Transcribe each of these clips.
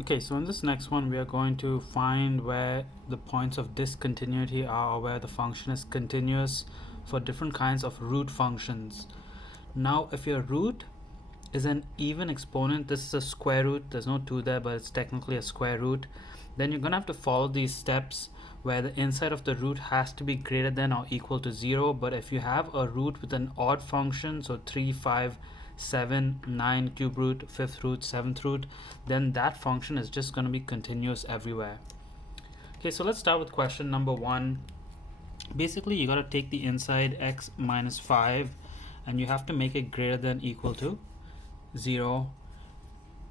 Okay, so in this next one, we are going to find where the points of discontinuity are, or where the function is continuous for different kinds of root functions. Now, if your root is an even exponent, this is a square root, there's no 2 there, but it's technically a square root, then you're going to have to follow these steps where the inside of the root has to be greater than or equal to 0. But if you have a root with an odd function, so 3, 5, 7, 9, cube root, 5th root, 7th root, then that function is just going to be continuous everywhere. Okay, so let's start with question number 1. Basically, you got to take the inside x minus 5 and you have to make it greater than equal to 0.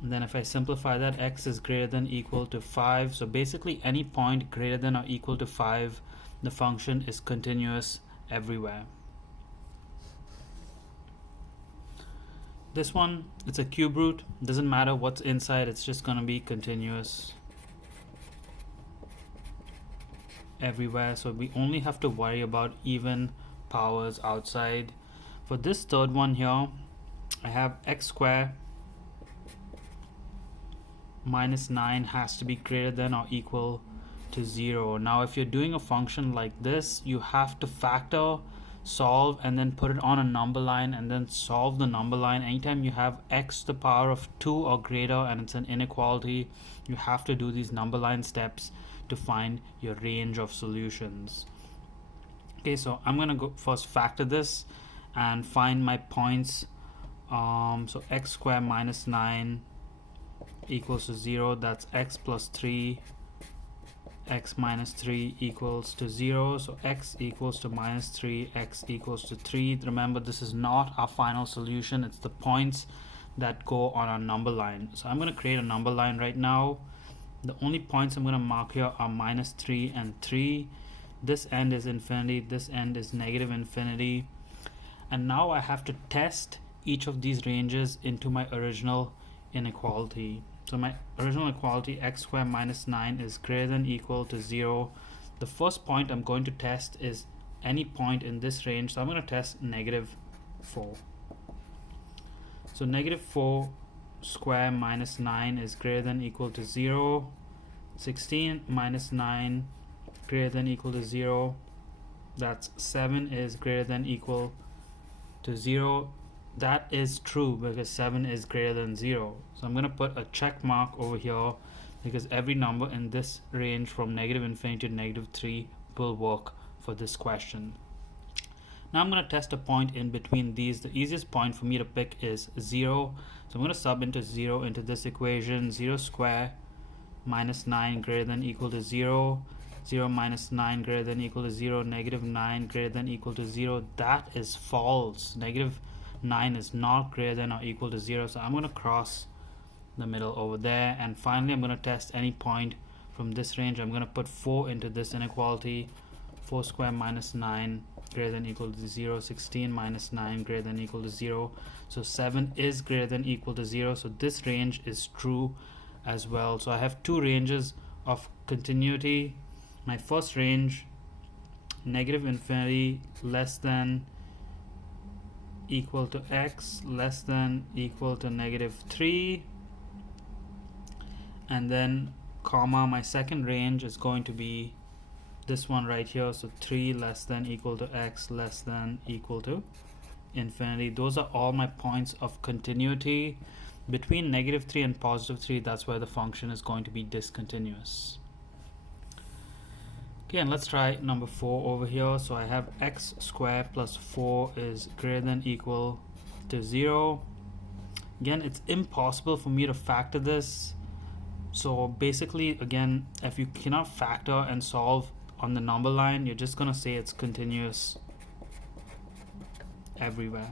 And then if I simplify that, x is greater than equal to 5. So basically any point greater than or equal to 5, the function is continuous everywhere. This one, it's a cube root. Doesn't matter what's inside, it's just going to be continuous everywhere. So we only have to worry about even powers outside. For this third one here, I have x squared minus 9 has to be greater than or equal to 0. Now if you're doing a function like this, you have to factor, solve, and then put it on a number line and then solve the number line. Anytime you have x to the power of 2 or greater and it's an inequality, you have to do these number line steps to find your range of solutions. Okay, so I'm gonna go first factor this and find my points. So x squared minus 9 equals to 0. That's x plus 3, x minus 3 equals to 0. So x equals to minus 3, x equals to 3. Remember, this is not our final solution. It's the points that go on our number line. So I'm going to create a number line right now. The only points I'm going to mark here are minus 3 and 3. This end is infinity. This end is negative infinity. And now I have to test each of these ranges into my original inequality. So my original equality, x squared minus 9 is greater than equal to 0. The first point I'm going to test is any point in this range. So I'm going to test negative 4. So negative 4 square minus 9 is greater than equal to 0. 16 minus 9 greater than equal to 0. That's 7 is greater than equal to 0. That is true because 7 is greater than 0. So I'm going to put a check mark over here because every number in this range from negative infinity to negative 3 will work for this question. Now I'm going to test a point in between these. The easiest point for me to pick is 0. So I'm going to sub into 0 into this equation. 0 square minus 9 greater than equal to 0. 0 minus 9 greater than equal to 0. Negative 9 greater than equal to 0. That is false. Negative 9 is not greater than or equal to 0. So I'm going to cross the middle over there. And finally, I'm going to test any point from this range. I'm going to put 4 into this inequality. 4 square minus 9 greater than equal to 0. 16 minus 9 greater than equal to 0. So 7 is greater than equal to 0. So this range is true as well. So I have two ranges of continuity. My first range, negative infinity less than equal to x less than equal to negative 3, and then comma, my second range is going to be this one right here. So 3 less than equal to x less than equal to infinity. Those are all my points of continuity. Between negative 3 and positive 3, that's where the function is going to be discontinuous. Okay, and let's try number 4 over here. So I have x squared plus 4 is greater than equal to 0. Again, it's impossible for me to factor this. So basically, again, if you cannot factor and solve on the number line, you're just going to say it's continuous everywhere.